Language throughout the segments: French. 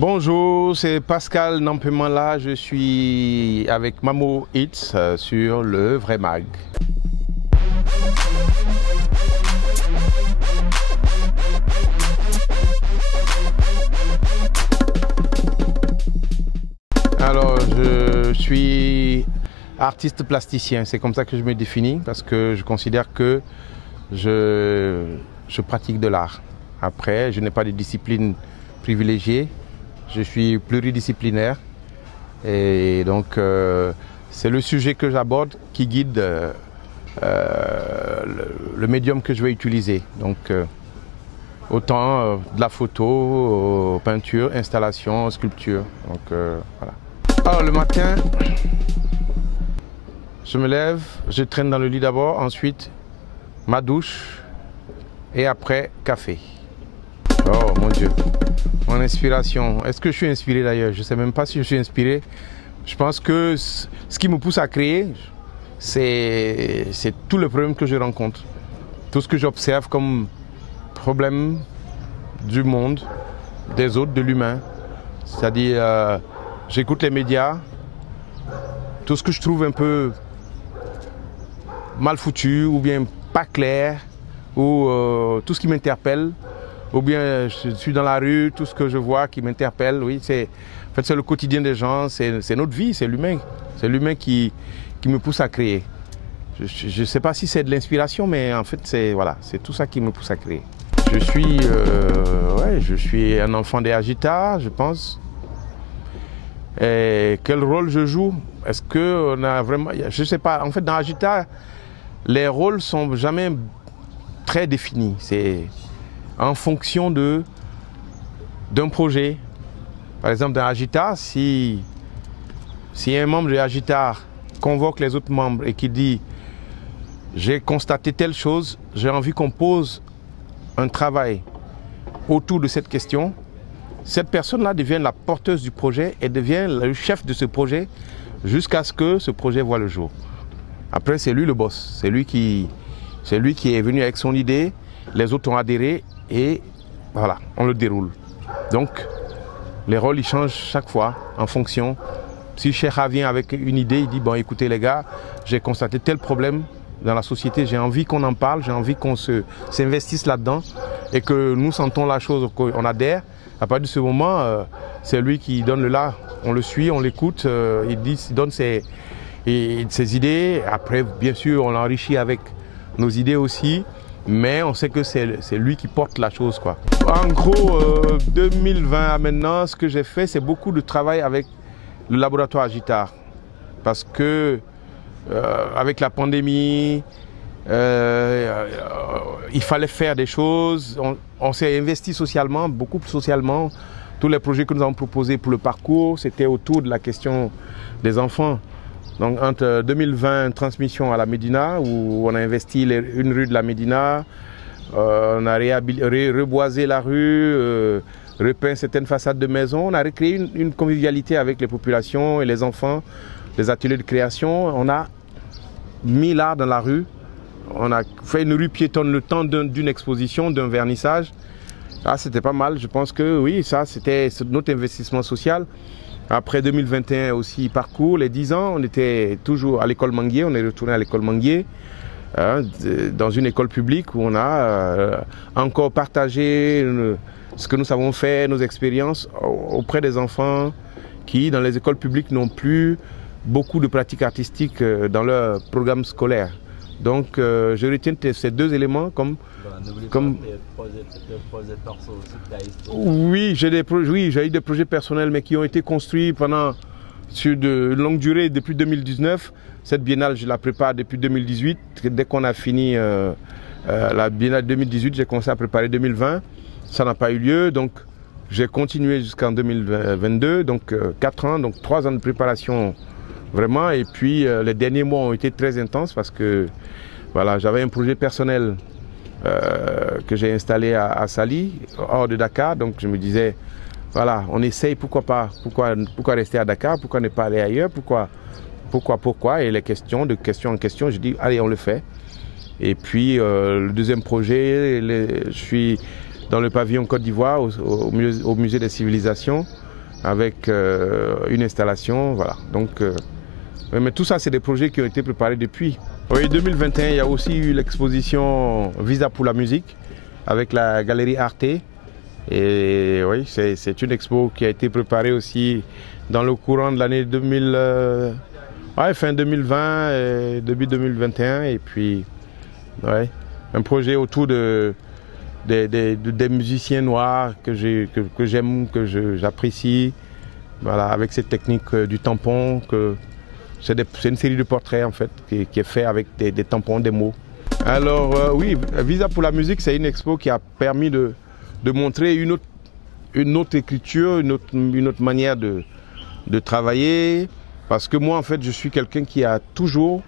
Bonjour, c'est Pascal Nampemala, je suis avec Mamo Hits sur le Vrai Mag. Alors, je suis artiste plasticien, c'est comme ça que je me définis parce que je considère que je pratique de l'art. Après, je n'ai pas de discipline privilégiée. Je suis pluridisciplinaire et donc c'est le sujet que j'aborde qui guide le médium que je vais utiliser. Donc autant de la photo, peinture, installation, sculpture. Donc voilà. Alors le matin, je me lève, je traîne dans le lit d'abord, ensuite ma douche et après café. Oh mon Dieu, mon inspiration. Est-ce que je suis inspiré d'ailleurs? Je ne sais même pas si je suis inspiré. Je pense que ce qui me pousse à créer, c'est tous les problèmes que je rencontre. Tout ce que j'observe comme problème du monde, des autres, de l'humain. C'est-à-dire, j'écoute les médias, tout ce que je trouve un peu mal foutu ou bien pas clair, ou tout ce qui m'interpelle. Ou bien je suis dans la rue, tout ce que je vois qui m'interpelle, oui, c'est le quotidien des gens, c'est notre vie, c'est l'humain. C'est l'humain qui me pousse à créer. Je ne sais pas si c'est de l'inspiration, mais en fait, c'est tout ça qui me pousse à créer. Je suis un enfant des Agitas, je pense. Et quel rôle je joue? Est-ce qu'on a vraiment... Je ne sais pas. En fait, dans Agita, les rôles ne sont jamais très définis. C'est en fonction d'un projet. Par exemple, dans Agita, si un membre de Agita convoque les autres membres et qui dit « j'ai constaté telle chose, j'ai envie qu'on pose un travail autour de cette question », cette personne-là devient la porteuse du projet et devient le chef de ce projet jusqu'à ce que ce projet voit le jour. Après, c'est lui le boss, c'est lui qui est venu avec son idée, les autres ont adhéré et voilà, on le déroule. Donc, les rôles, ils changent chaque fois en fonction. Si Cheikha vient avec une idée, il dit, bon, écoutez les gars, j'ai constaté tel problème dans la société, j'ai envie qu'on en parle, j'ai envie qu'on s'investisse là-dedans et que nous sentons la chose, qu'on adhère. À partir de ce moment, c'est lui qui donne le là. On le suit, on l'écoute, il donne ses idées. Après, bien sûr, on l'enrichit avec nos idées aussi. Mais on sait que c'est lui qui porte la chose, quoi. En gros, 2020 à maintenant, ce que j'ai fait, c'est beaucoup de travail avec le laboratoire Agita. Parce que avec la pandémie, il fallait faire des choses. On s'est investi socialement, beaucoup socialement. Tous les projets que nous avons proposés pour le parcours, c'était autour de la question des enfants. Donc entre 2020, transmission à la Médina, où on a investi une rue de la Médina, on a reboisé la rue, repeint certaines façades de maisons, on a recréé une convivialité avec les populations et les enfants, les ateliers de création. On a mis l'art dans la rue, on a fait une rue piétonne le temps d'une exposition, d'un vernissage. Ah, c'était pas mal, je pense que oui, ça c'était notre investissement social. Après 2021 aussi, parcours, les 10 ans, on était toujours à l'école Manguier, on est retourné à l'école Manguier, dans une école publique où on a encore partagé ce que nous savons faire, nos expériences auprès des enfants qui, dans les écoles publiques, n'ont plus beaucoup de pratiques artistiques dans leur programme scolaire. Donc je retiens ces deux éléments comme... Oui, j'ai eu des projets personnels, mais qui ont été construits sur de longue durée depuis 2019. Cette biennale, je la prépare depuis 2018. Dès qu'on a fini la biennale 2018, j'ai commencé à préparer 2020. Ça n'a pas eu lieu, donc j'ai continué jusqu'en 2022, donc 4 ans, donc 3 ans de préparation vraiment. Et puis les derniers mois ont été très intenses parce que voilà, j'avais un projet personnel que j'ai installé à Saly, hors de Dakar. Donc je me disais, voilà, on essaye, pourquoi pas, pourquoi rester à Dakar, pourquoi ne pas aller ailleurs, pourquoi, et les questions, de question en question, je dis, allez, on le fait. Et puis le deuxième projet, je suis dans le pavillon Côte d'Ivoire, au musée des civilisations. avec une installation, voilà. Donc, mais tout ça, c'est des projets qui ont été préparés depuis. Oui, 2021, il y a aussi eu l'exposition Visa pour la musique avec la galerie Arte. Et oui, c'est une expo qui a été préparée aussi dans le courant de l'année 2000, fin 2020 et début 2021. Et puis, ouais, un projet autour des musiciens noirs que j'aime, que j'apprécie. Voilà, avec cette technique du tampon. C'est une série de portraits en fait qui est fait avec des tampons, des mots. Alors oui, Visa pour la musique, c'est une expo qui a permis de montrer une autre écriture, une autre manière de travailler. Parce que moi, en fait, je suis quelqu'un qui a toujours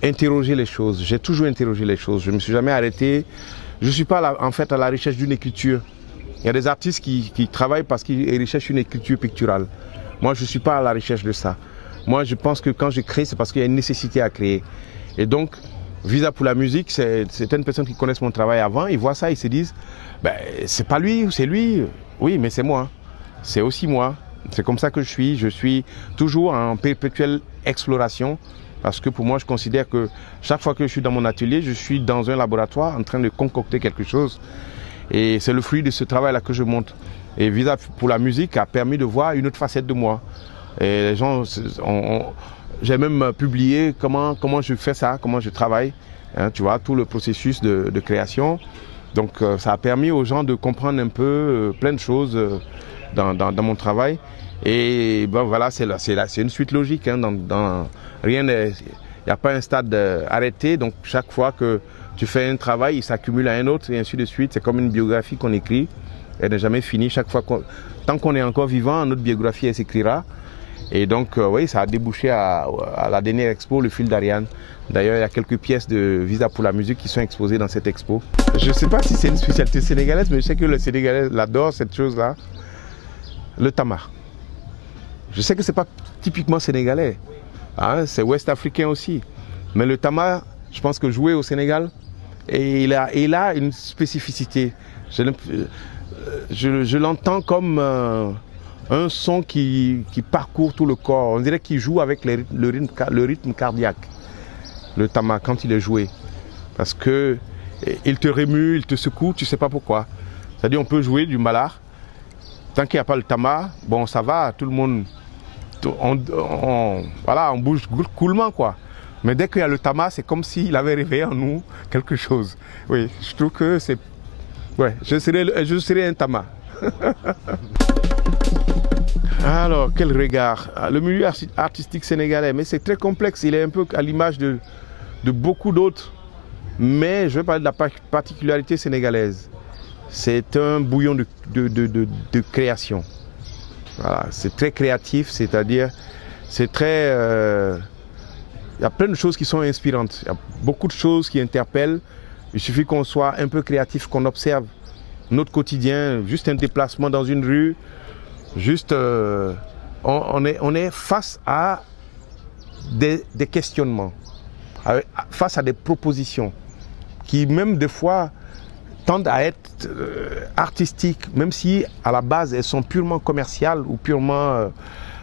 interrogé les choses. J'ai toujours interrogé les choses. Je ne me suis jamais arrêté. Je ne suis pas en fait à la recherche d'une écriture. Il y a des artistes qui travaillent parce qu'ils recherchent une écriture picturale. Moi, je ne suis pas à la recherche de ça. Moi, je pense que quand je crée, c'est parce qu'il y a une nécessité à créer. Et donc, Visa pour la musique, c'est certaines personnes qui connaissent mon travail avant, ils voient ça, ils se disent, ben, c'est pas lui ou c'est lui. Oui, mais c'est moi. C'est aussi moi. C'est comme ça que je suis. Je suis toujours en perpétuelle exploration. Parce que pour moi, je considère que chaque fois que je suis dans mon atelier, je suis dans un laboratoire en train de concocter quelque chose. Et c'est le fruit de ce travail-là que je montre. Et Visa pour la musique a permis de voir une autre facette de moi. Et les gens, j'ai même publié comment je fais ça, comment je travaille, hein, tu vois, tout le processus de création. Donc ça a permis aux gens de comprendre un peu plein de choses dans mon travail. Et ben voilà, c'est une suite logique. Hein, il n'y a pas un stade arrêté. Donc chaque fois que tu fais un travail, il s'accumule à un autre et ainsi de suite. C'est comme une biographie qu'on écrit. Elle n'est jamais finie. Chaque fois tant qu'on est encore vivant, notre biographie elle s'écrira. Et donc, oui, ça a débouché à la dernière expo, le fil d'Ariane. D'ailleurs, il y a quelques pièces de Visa pour la musique qui sont exposées dans cette expo. Je ne sais pas si c'est une spécialité sénégalaise, mais je sais que le Sénégalais adore cette chose-là. Le tama. Je sais que ce n'est pas typiquement sénégalais. Hein, c'est ouest-africain aussi. Mais le tama, je pense que jouer au Sénégal, et il a une spécificité. Je l'entends comme un son qui parcourt tout le corps. On dirait qu'il joue avec le rythme cardiaque, le tama, quand il est joué. Parce que il te remue, il te secoue, tu ne sais pas pourquoi. C'est-à-dire on peut jouer du malard. Tant qu'il n'y a pas le tama, bon ça va, tout le monde, voilà, on bouge coolement quoi. Mais dès qu'il y a le tama, c'est comme s'il avait réveillé en nous quelque chose. Oui, je trouve que c'est... Ouais, je serais un tama. Alors, quel regard. Le milieu artistique sénégalais, mais c'est très complexe. Il est un peu à l'image de beaucoup d'autres. Mais je vais parler de la particularité sénégalaise. C'est un bouillon de création. Voilà, c'est très créatif, c'est-à-dire, c'est très... il y a plein de choses qui sont inspirantes. Il y a beaucoup de choses qui interpellent. Il suffit qu'on soit un peu créatif, qu'on observe notre quotidien, juste un déplacement dans une rue, juste on est face à des questionnements, face à des propositions qui même des fois tendent à être artistiques, même si à la base elles sont purement commerciales ou purement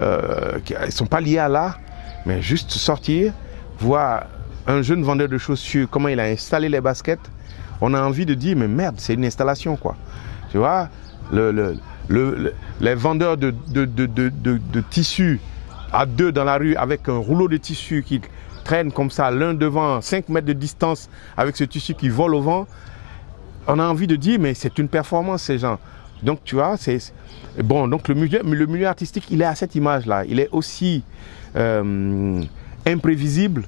elles ne sont pas liées à l'art, mais juste sortir, voir un jeune vendeur de chaussures, comment il a installé les baskets, on a envie de dire, mais merde, c'est une installation, quoi. Tu vois, les vendeurs de tissus à deux dans la rue avec un rouleau de tissu qui traîne comme ça, l'un devant 5 mètres de distance avec ce tissu qui vole au vent, on a envie de dire, mais c'est une performance, ces gens. Donc, tu vois, bon, donc le milieu artistique, il est à cette image-là. Il est aussi imprévisible,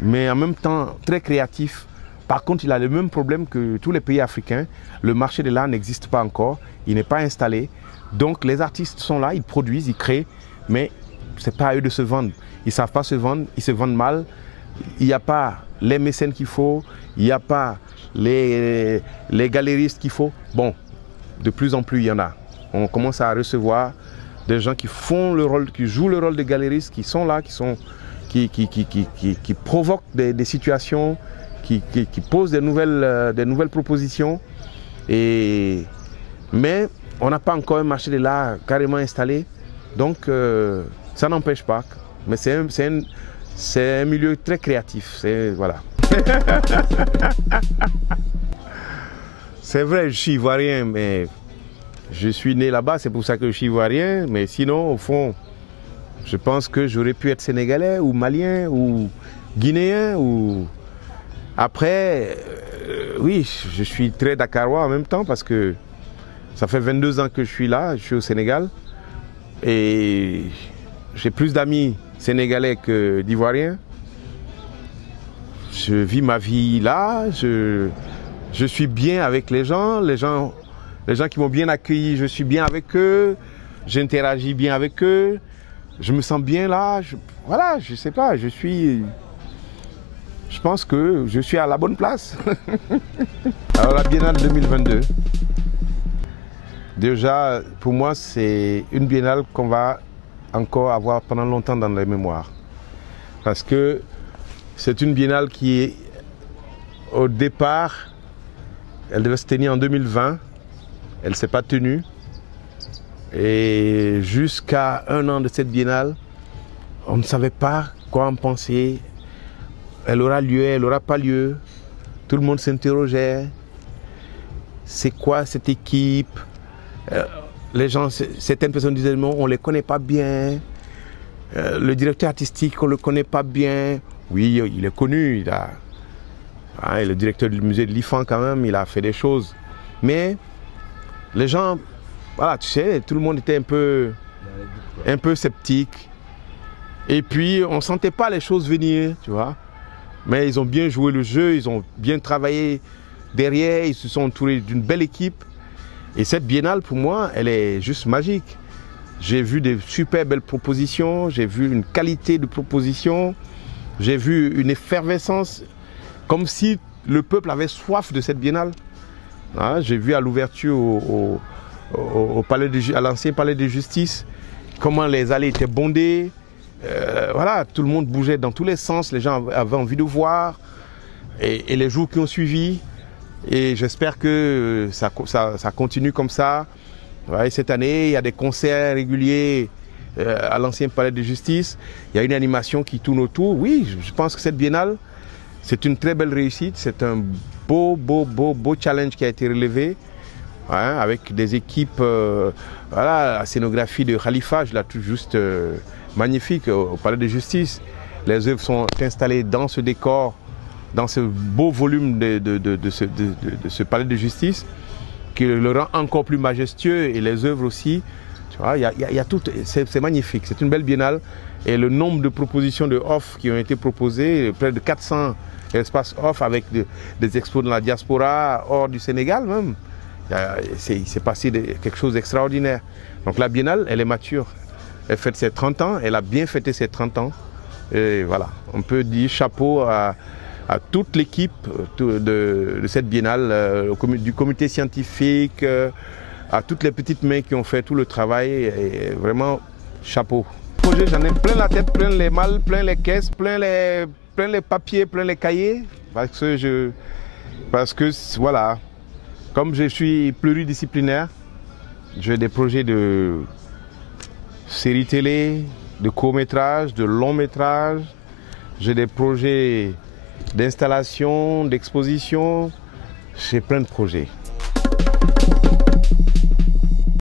mais en même temps très créatif. Par contre, il a le même problème que tous les pays africains. Le marché de l'art n'existe pas encore, il n'est pas installé. Donc les artistes sont là, ils produisent, ils créent, mais ce n'est pas à eux de se vendre. Ils ne savent pas se vendre, ils se vendent mal. Il n'y a pas les mécènes qu'il faut, il n'y a pas les galéristes qu'il faut. Bon, de plus en plus, il y en a. On commence à recevoir des gens qui font le rôle, qui jouent le rôle de galéristes, qui sont là, qui provoquent des situations, qui posent des nouvelles propositions. Mais on n'a pas encore un marché de l'art carrément installé. Donc, ça n'empêche pas. Mais c'est un milieu très créatif. Voilà. C'est vrai, je suis ivoirien, mais je suis né là-bas, c'est pour ça que je suis ivoirien. Mais sinon, au fond, je pense que j'aurais pu être sénégalais ou malien ou guinéen. Après, oui, je suis très dakarois en même temps parce que ça fait 22 ans que je suis là, je suis au Sénégal. Et j'ai plus d'amis sénégalais que d'ivoiriens. Je vis ma vie là, je suis bien avec les gens qui m'ont bien accueilli, je suis bien avec eux, j'interagis bien avec eux, je me sens bien là, voilà, je sais pas, je pense que je suis à la bonne place. Alors la Biennale 2022, déjà pour moi c'est une biennale qu'on va encore avoir pendant longtemps dans les mémoires. Parce que c'est une biennale qui, au départ, elle devait se tenir en 2020. Elle ne s'est pas tenue. Et jusqu'à un an de cette biennale, on ne savait pas quoi en penser. Elle aura lieu, elle n'aura pas lieu. Tout le monde s'interrogeait. C'est quoi cette équipe? Les gens, certaines personnes disaient non, on ne les connaît pas bien. Le directeur artistique, on ne le connaît pas bien. Oui, il est connu, le directeur du musée de l'IFAN quand même, il a fait des choses. Mais les gens, voilà, tu sais, tout le monde était un peu sceptique. Et puis, on ne sentait pas les choses venir, tu vois. Mais ils ont bien joué le jeu, ils ont bien travaillé derrière, ils se sont entourés d'une belle équipe. Et cette biennale, pour moi, elle est juste magique. J'ai vu des super belles propositions, j'ai vu une qualité de propositions. J'ai vu une effervescence, comme si le peuple avait soif de cette biennale. J'ai vu à l'ouverture à l'ancien palais de justice, comment les allées étaient bondées. Voilà, tout le monde bougeait dans tous les sens, les gens avaient envie de voir. Et les jours qui ont suivi, et j'espère que ça continue comme ça. Ouais, cette année, il y a des concerts réguliers à l'ancien palais de justice. Il y a une animation qui tourne autour. Oui, je pense que cette biennale, c'est une très belle réussite. C'est un beau challenge qui a été relevé, avec des équipes. Voilà, la scénographie de Khalifa, je la trouve juste magnifique au palais de justice. Les œuvres sont installées dans ce décor, dans ce beau volume de ce palais de justice, qui le rend encore plus majestueux, et les œuvres aussi. Tu vois, il y a tout, c'est magnifique, c'est une belle biennale. Et le nombre de propositions de off qui ont été proposées, près de 400 espaces off avec des expos de la diaspora, hors du Sénégal même. Il s'est passé quelque chose d'extraordinaire. Donc la biennale, elle est mature. Elle fête ses 30 ans, elle a bien fêté ses 30 ans. Et voilà, on peut dire chapeau à toute l'équipe de cette biennale, du comité scientifique, à toutes les petites mains qui ont fait tout le travail, et vraiment chapeau. J'en ai plein la tête, plein les malles, plein les caisses, plein les papiers, plein les cahiers, parce que voilà, comme je suis pluridisciplinaire, j'ai des projets de séries télé, de courts-métrages, de longs-métrages, j'ai des projets d'installation, d'exposition, j'ai plein de projets.